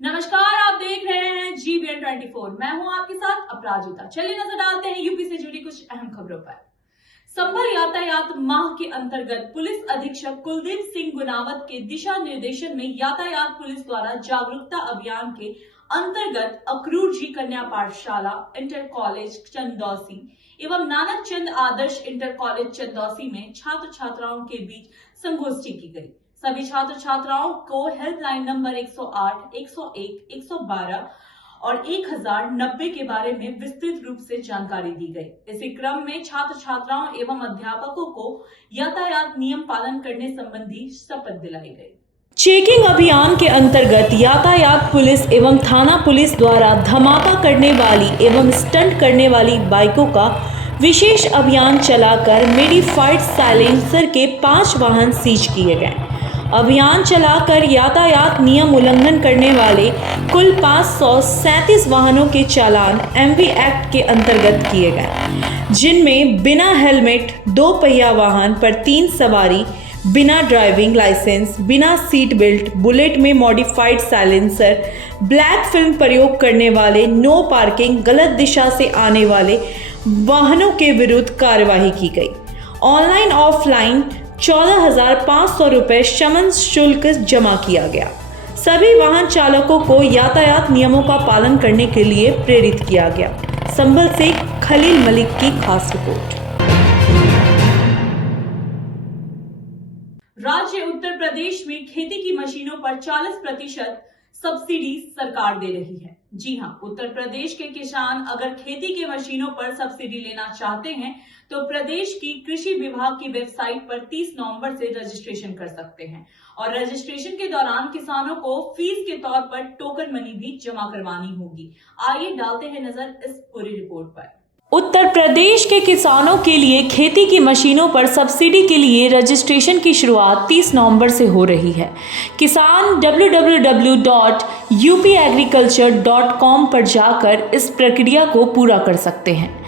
नमस्कार, आप देख रहे हैं GBN 24। मैं हूं आपके साथ अपराजिता। चलिए नजर डालते हैं यूपी से जुड़ी कुछ अहम खबरों पर। संभल यातायात माह के अंतर्गत पुलिस अधीक्षक कुलदीप सिंह गुनावत के दिशा निर्देशन में यातायात पुलिस द्वारा जागरूकता अभियान के अंतर्गत अक्रूर जी कन्या पाठशाला, इंटर कॉलेज चंदौसी एवं नानक चंद आदर्श इंटर कॉलेज चंदौसी में छात्र छात्राओं के बीच संगोष्ठी की गई। सभी छात्र छात्राओं को हेल्पलाइन नंबर 108, 101, 112 और 1090 के बारे में विस्तृत रूप से जानकारी दी गई। इसी क्रम में छात्र छात्राओं एवं अध्यापकों को यातायात नियम पालन करने संबंधी शपथ दिलाई गई। चेकिंग अभियान के अंतर्गत यातायात पुलिस एवं थाना पुलिस द्वारा धमाका करने वाली एवं स्टंट करने वाली बाइकों का विशेष अभियान चलाकर मेडिफाइड साइलेंसर के 5 वाहन सीज किए गए। अभियान चलाकर यातायात नियम उल्लंघन करने वाले कुल 537 वाहनों के चालान MV एक्ट के अंतर्गत किए गए, जिनमें बिना हेलमेट 2 पहिया वाहन पर 3 सवारी, बिना ड्राइविंग लाइसेंस, बिना सीट बेल्ट, बुलेट में मॉडिफाइड साइलेंसर, ब्लैक फिल्म प्रयोग करने वाले, नो पार्किंग, गलत दिशा से आने वाले वाहनों के विरुद्ध कार्यवाही की गई। ऑनलाइन ऑफलाइन 14,500 रुपये समन शुल्क जमा किया गया। सभी वाहन चालकों को यातायात नियमों का पालन करने के लिए प्रेरित किया गया। संभल से खलील मलिक की खास रिपोर्ट। राज्य उत्तर प्रदेश में खेती की मशीनों पर 40% सब्सिडी सरकार दे रही है। जी हां, उत्तर प्रदेश के किसान अगर खेती के मशीनों पर सब्सिडी लेना चाहते हैं तो प्रदेश की कृषि विभाग की वेबसाइट पर 30 नवंबर से रजिस्ट्रेशन कर सकते हैं और रजिस्ट्रेशन के दौरान किसानों को फीस के तौर पर टोकन मनी भी जमा करवानी होगी। आइए डालते हैं नजर इस पूरी रिपोर्ट पर। उत्तर प्रदेश के किसानों के लिए खेती की मशीनों पर सब्सिडी के लिए रजिस्ट्रेशन की शुरुआत 30 नवंबर से हो रही है। किसान www.upagriculture.com पर जाकर इस प्रक्रिया को पूरा कर सकते हैं।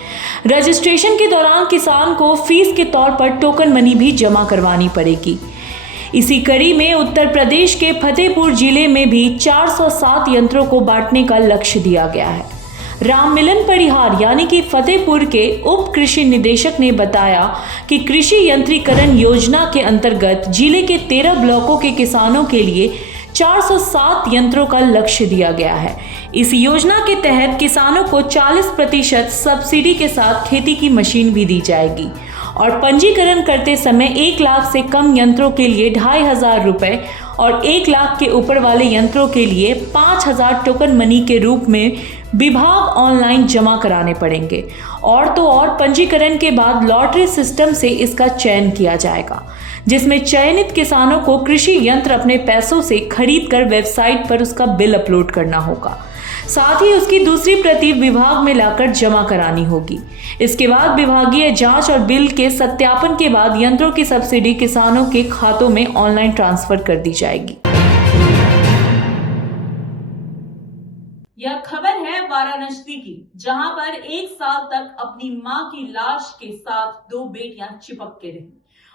रजिस्ट्रेशन के दौरान किसान को फीस के तौर पर टोकन मनी भी जमा करवानी पड़ेगी। इसी कड़ी में उत्तर प्रदेश के फतेहपुर जिले में भी 407 यंत्रों को बांटने का लक्ष्य दिया गया है। राम मिलन परिहार यानी कि फतेहपुर के उप कृषि निदेशक ने बताया कि कृषि यंत्रीकरण योजना के अंतर्गत जिले के 13 ब्लॉकों के किसानों के लिए 407 यंत्रों का लक्ष्य दिया गया है। इस योजना के तहत किसानों को 40% सब्सिडी के साथ खेती की मशीन भी दी जाएगी और पंजीकरण करते समय 1 लाख से कम यंत्रों के लिए 2,500 रुपये और 1 लाख के ऊपर वाले यंत्रों के लिए 5,000 टोकन मनी के रूप में विभाग ऑनलाइन जमा कराने पड़ेंगे। और तो और पंजीकरण के बाद लॉटरी सिस्टम से इसका चयन किया जाएगा, जिसमें चयनित किसानों को कृषि यंत्र अपने पैसों से खरीद कर वेबसाइट पर उसका बिल अपलोड करना होगा। साथ ही उसकी दूसरी प्रति विभाग में लाकर जमा करानी होगी। इसके बाद विभागीय जांच और बिल के सत्यापन के बाद यंत्रों की सब्सिडी किसानों के खातों में ऑनलाइन ट्रांसफर कर दी जाएगी। यह खबर है वाराणसी की, जहां पर 1 साल तक अपनी मां की लाश के साथ 2 बेटियां चिपक के रही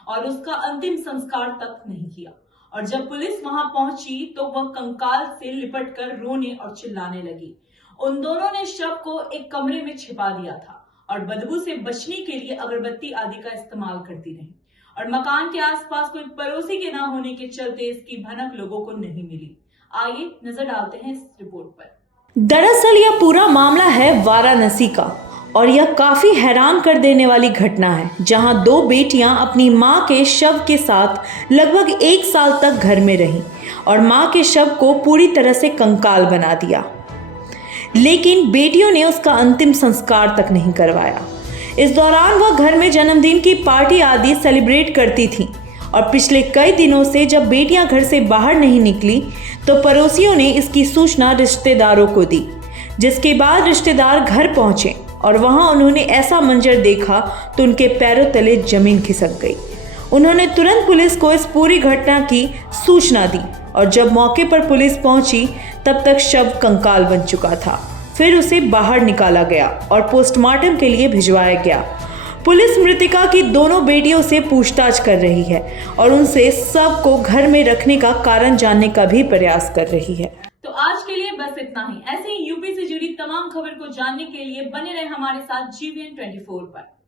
और उसका अंतिम संस्कार तक नहीं किया। और जब पुलिस वहां पहुंची तो वह कंकाल से लिपटकर रोने और चिल्लाने लगी। उन दोनों ने शव को एक कमरे में छिपा दिया था और बदबू से बचने के लिए अगरबत्ती आदि का इस्तेमाल करती रही और मकान के आसपास कोई पड़ोसी के ना होने के चलते इसकी भनक लोगों को नहीं मिली। आइए नजर डालते हैं इस रिपोर्ट पर। दरअसल यह पूरा मामला है वाराणसी का और यह काफी हैरान कर देने वाली घटना है, जहां 2 बेटियां अपनी मां के शव के साथ लगभग 1 साल तक घर में रहीं और मां के शव को पूरी तरह से कंकाल बना दिया, लेकिन बेटियों ने उसका अंतिम संस्कार तक नहीं करवाया। इस दौरान वह घर में जन्मदिन की पार्टी आदि सेलिब्रेट करती थीं और पिछले कई दिनों से जब बेटियां घर से बाहर नहीं निकली तो पड़ोसियों ने इसकी सूचना रिश्तेदारों को दी, जिसके बाद रिश्तेदार घर पहुंचे और वहां उन्होंने ऐसा मंजर देखा तो उनके पैरों तले जमीन खिसक गई। उन्होंने तुरंत पुलिस को इस पूरी घटना की सूचना दी और जब मौके पर पुलिस पहुंची तब तक शव कंकाल बन चुका था। फिर उसे बाहर निकाला गया और पोस्टमार्टम के लिए भिजवाया गया। पुलिस मृतिका की दोनों बेटियों से पूछताछ कर रही है और उनसे शव को घर में रखने का कारण जानने का भी प्रयास कर रही है। तो आज के लिए बस इतना ही। ऐसे ही यूपी से जुड़ी तमाम खबर को जानने के लिए बने रहे हमारे साथ GVN 24 पर।